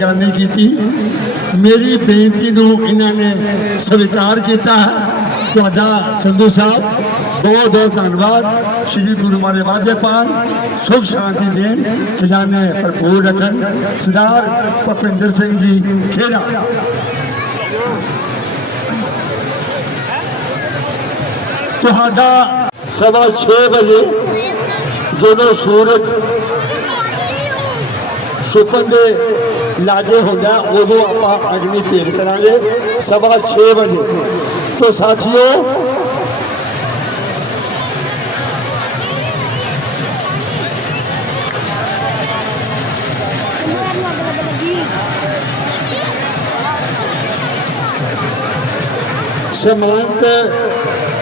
ਗੱਲ ਨਹੀਂ ਕੀਤੀ। ਮੇਰੀ ਬੇਨਤੀ ਨੂੰ ਇਹਨਾਂ ਨੇ ਸਵੀਕਾਰ ਕੀਤਾ ਹੈ। ਤੁਹਾਡਾ ਸੰਧੂ ਸਾਹਿਬ, ਬਹੁਤ ਬਹੁਤ ਧੰਨਵਾਦ। ਸ੍ਰੀ ਗੁਰੂ ਮਾਰੇ ਵਾਜੇ ਪਾਨ ਸੁਖ ਸ਼ਾਂਤੀ ਦੇਣ, ਖਜ਼ਾਨੇ ਭਰਪੂਰ ਰੱਖਣ। ਸਰਦਾਰ ਭਪਿੰਦਰ ਸਿੰਘ ਜੀ ਖੇੜਾ। ਤੁਹਾਡਾ ਸਵਾ 6 ਵਜੇ ਜਦੋਂ ਸੂਰਜ ਸੁਪਨ ਦੇ ਲਾਗੇ ਹੁੰਦਾ, ਉਦੋਂ ਆਪਾਂ ਅਗਨੀ ਭੇਟ ਕਰਾਂਗੇ ਸਵਾ 6 ਵਜੇ। ਤੋਂ ਸਾਥੀਓ ਨੂੰ ਅੱਗ ਸਮਾਨਤ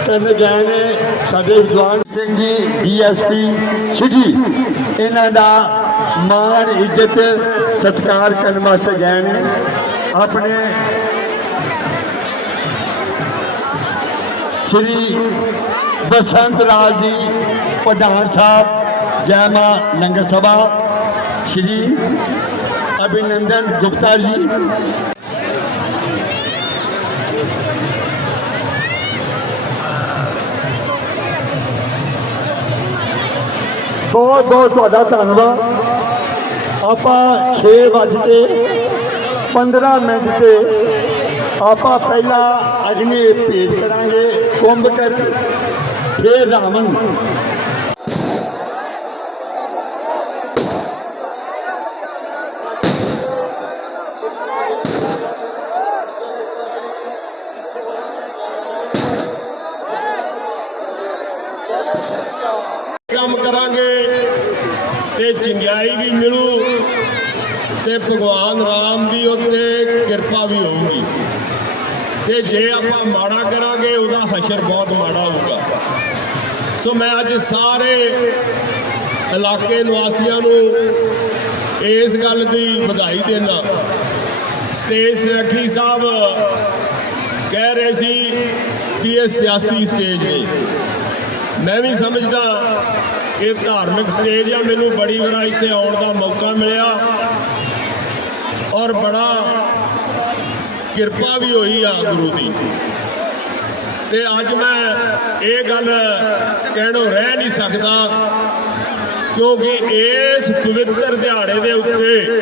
ਕਰਨ ਗਏ ਨੇ। ਸਾਡੇ ਜਵਾਨ ਸਿੰਘ ਜੀ, ਡੀਐਸਪੀ ਸਿਟੀ ਇਹਨਾਂ ਦਾ ਮਾਣ, ਇੱਜ਼ਤ, ਸਤਿਕਾਰ ਕਰਨ ਵਾਸਤੇ ਗਏ ਨੇ। ਆਪਣੇ ਸ਼੍ਰੀ ਬਸੰਤ ਲਾਲ ਜੀ ਪ੍ਰਧਾਨ ਸਾਹਿਬ, ਜੈ ਮਾਂ ਲੰਗਰ ਸਭਾ, ਸ਼੍ਰੀ ਅਭਿਨੰਦਨ ਗੁਪਤਾ ਜੀ ਬਹੁਤ ਬਹੁਤ ਤੁਹਾਡਾ ਧੰਨਵਾਦ ਆਪਾਂ 6 ਵਜੇ ਕੇ 15 ਮਿੰਟ ਤੇ ਆਪਾਂ ਪਹਿਲਾਂ ਅਗਨੀ ਭੇਟ ਕਰਾਂਗੇ ਕੁੰਭ ਕਰ ਫੇਰ ਰਾਵਣ ਕੰਮ ਕਰਾਂਗੇ ਤੇ ਚੰਗਿਆਈ ਵੀ ਮਿਲੂ ਤੇ ਭਗਵਾਨ ਰਾਮ ਦੀ ਉੱਤੇ ਕਿਰਪਾ ਵੀ ਹੋਊਗੀ। ਤੇ ਜੇ ਆਪਾਂ ਮਾੜਾ ਕਰਾਂਗੇ, ਉਹਦਾ ਹਸ਼ਰ ਬਹੁਤ ਮਾੜਾ ਹੋਊਗਾ। ਸੋ ਮੈਂ ਅੱਜ ਸਾਰੇ ਇਲਾਕੇ ਨਿਵਾਸੀਆਂ ਨੂੰ ਇਸ ਗੱਲ ਦੀ ਵਧਾਈ ਦੇਣਾ ਸਟੇਜ ਸੈਕਟਰੀ ਸਾਹਿਬ ਕਹਿ ਰਹੇ ਸੀ ਕਿ ਇਹ ਸਿਆਸੀ ਸਟੇਜ ਨਹੀਂ ਮੈਂ ਵੀ ਸਮਝਦਾ ਇਹ ਧਾਰਮਿਕ ਸਟੇਜ ਆ, ਮੈਨੂੰ ਬੜੀ ਵਾਰ ਇੱਥੇ ਆਉਣ ਦਾ ਮੌਕਾ ਮਿਲਿਆ ਔਰ ਬੜਾ ਕਿਰਪਾ ਵੀ ਹੋਈ ਆ ਗੁਰੂ ਦੀ। ਤੇ ਅੱਜ ਮੈਂ ਇਹ ਗੱਲ ਕਹਿਣੋਂ ਰਹਿ ਨਹੀਂ ਸਕਦਾ ਕਿਉਂਕਿ ਇਸ ਪਵਿੱਤਰ ਦਿਹਾੜੇ ਦੇ ਉੱਤੇ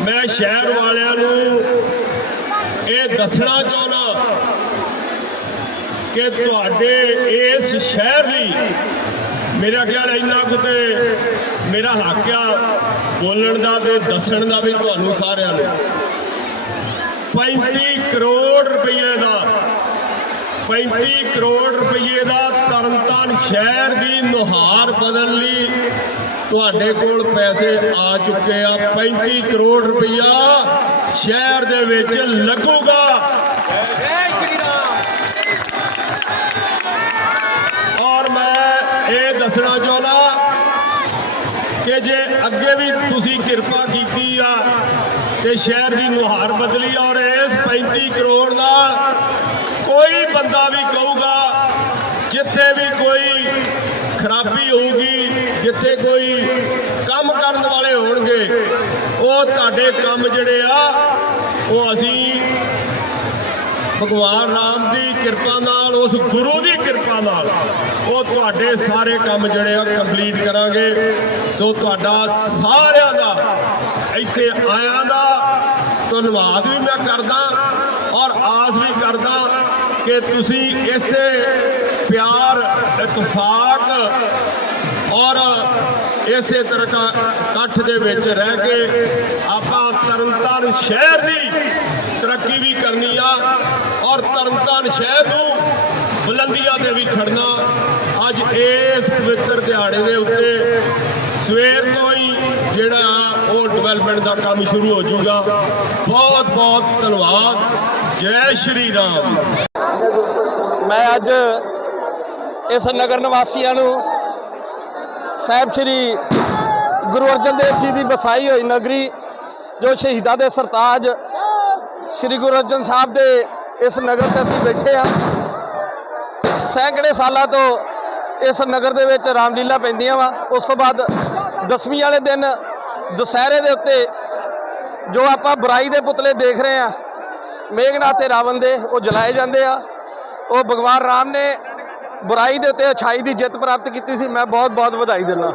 ਮੈਂ ਸ਼ਹਿਰ ਵਾਲਿਆਂ ਨੂੰ ਇਹ ਦੱਸਣਾ ਚਾਹੁੰਦਾ ਕਿ ਤੁਹਾਡੇ ਇਸ ਸ਼ਹਿਰ ਲਈ ਮੇਰਾ ਖਿਆਲ ਇੰਨਾ ਕੁ ਮੇਰਾ ਹੱਕ ਆ ਬੋਲਣ ਦਾ ਤੇ ਦੱਸਣ ਦਾ ਵੀ ਤੁਹਾਨੂੰ ਸਾਰਿਆਂ ਨੂੰ। 35 ਕਰੋੜ ਰੁਪਏ ਦਾ 35 ਕਰੋੜ ਰੁਪਏ ਦਾ ਤਰਨਤਾਰਨ ਸ਼ਹਿਰ ਦੀ ਨੁਹਾਰ ਬਦਲਣ ਲਈ ਤੁਹਾਡੇ ਕੋਲ ਪੈਸੇ ਆ ਚੁੱਕੇ ਆ। 35 ਕਰੋੜ ਰੁਪਇਆ ਸ਼ਹਿਰ ਦੇ ਵਿੱਚ ਲੱਗੂਗਾ ਔਰ ਮੈਂ ਇਹ ਦੱਸਣਾ ਚਾਹੁੰਦਾ ਕਿ ਜੇ ਅੱਗੇ ਵੀ ਤੁਸੀਂ ਕਿਰਪਾ ਕੀਤੀ ਆ ਤੇ ਸ਼ਹਿਰ ਦੀ ਨੁਹਾਰ ਬਦਲੀ ਔਰ ਇਸ 35 ਕਰੋੜ ਨਾਲ ਕੋਈ ਬੰਦਾ ਵੀ ਕਹੂਗਾ, ਜਿੱਥੇ ਵੀ ਕੋਈ ਖਰਾਬੀ ਹੋਊਗੀ, ਜਿੱਥੇ ਕੋਈ ਕੰਮ ਕਰਨ ਵਾਲੇ ਹੋਣਗੇ, ਉਹ ਤੁਹਾਡੇ ਕੰਮ ਜਿਹੜੇ ਆ, ਉਹ ਅਸੀਂ ਭਗਵਾਨ ਰਾਮ ਦੀ ਕਿਰਪਾ ਨਾਲ, ਉਸ ਗੁਰੂ ਦੀ ਕਿਰਪਾ ਨਾਲ ਉਹ ਤੁਹਾਡੇ ਸਾਰੇ ਕੰਮ ਜਿਹੜੇ ਆ ਕੰਪਲੀਟ ਕਰਾਂਗੇ। ਸੋ ਤੁਹਾਡਾ ਸਾਰਿਆਂ ਦਾ ਇੱਥੇ ਆਇਆਂ ਦਾ ਧੰਨਵਾਦ ਵੀ ਮੈਂ ਕਰਦਾ ਔਰ ਆਸ ਵੀ ਕਰਦਾ ਕਿ ਤੁਸੀਂ ਇਸੇ ਪਿਆਰ, ਇਤਫਾਕ ਔਰ ਇਸੇ ਤਰ੍ਹਾਂ ਇਕੱਠ ਦੇ ਵਿੱਚ ਰਹਿ ਕੇ ਆਪਾਂ ਤਰਨਤਾਰਨ ਸ਼ਹਿਰ ਦੀ ਤਰੱਕੀ ਵੀ ਕਰਨੀ ਆ। ਔਰ ਤਰਨਤਾਰਨ ਸ਼ਹਿਰ ਨੂੰ ਬੁਲੰਦੀਆਂ ਤੇ ਵੀ ਖੜਨਾ ਅੱਜ ਇਸ ਪਵਿੱਤਰ ਦਿਹਾੜੇ ਦੇ ਉੱਤੇ ਸਵੇਰ ਤੋਂ ਹੀ ਜਿਹੜਾ ਉਹ ਡਿਵੈਲਪਮੈਂਟ ਦਾ ਕੰਮ ਸ਼ੁਰੂ ਹੋ ਜਾਊਗਾ। ਬਹੁਤ ਬਹੁਤ ਧੰਨਵਾਦ। ਜੈ ਸ਼੍ਰੀ ਰਾਮ। ਮੈਂ ਅੱਜ ਇਸ ਨਗਰ ਨਿਵਾਸੀਆਂ ਨੂੰ ਸਾਹਿਬ ਸ੍ਰੀ ਗੁਰੂ ਅਰਜਨ ਦੇਵ ਜੀ ਦੀ ਵਸਾਈ ਹੋਈ ਨਗਰੀ, ਜੋ ਸ਼ਹੀਦਾਂ ਦੇ ਸਰਤਾਜ ਸ੍ਰੀ ਗੁਰੂ ਅਰਜਨ ਸਾਹਿਬ ਦੇ ਇਸ ਨਗਰ ਤੇ ਅਸੀਂ ਬੈਠੇ ਆ ਸੈਂਕੜੇ ਸਾਲਾਂ ਤੋਂ ਇਸ ਨਗਰ ਦੇ ਵਿੱਚ ਰਾਮਲੀਲਾ ਪੈਂਦੀਆਂ ਵਾ। ਉਸ ਤੋਂ ਬਾਅਦ ਦਸਵੀਂ ਵਾਲੇ ਦਿਨ ਦੁਸਹਿਰੇ ਦੇ ਉੱਤੇ ਜੋ ਆਪਾਂ ਬੁਰਾਈ ਦੇ ਪੁਤਲੇ ਦੇਖ ਰਹੇ ਆ ਮੇਘਨਾਥ ਤੇ ਰਾਵਣ ਦੇ, ਉਹ ਜਲਾਏ ਜਾਂਦੇ ਆ। ਉਹ ਭਗਵਾਨ ਰਾਮ ਨੇ ਬੁਰਾਈ ਦੇ ਉੱਤੇ ਅਛਾਈ ਦੀ ਜਿੱਤ ਪ੍ਰਾਪਤ ਕੀਤੀ ਸੀ। ਮੈਂ ਬਹੁਤ ਬਹੁਤ ਵਧਾਈ ਦਿੰਦਾ।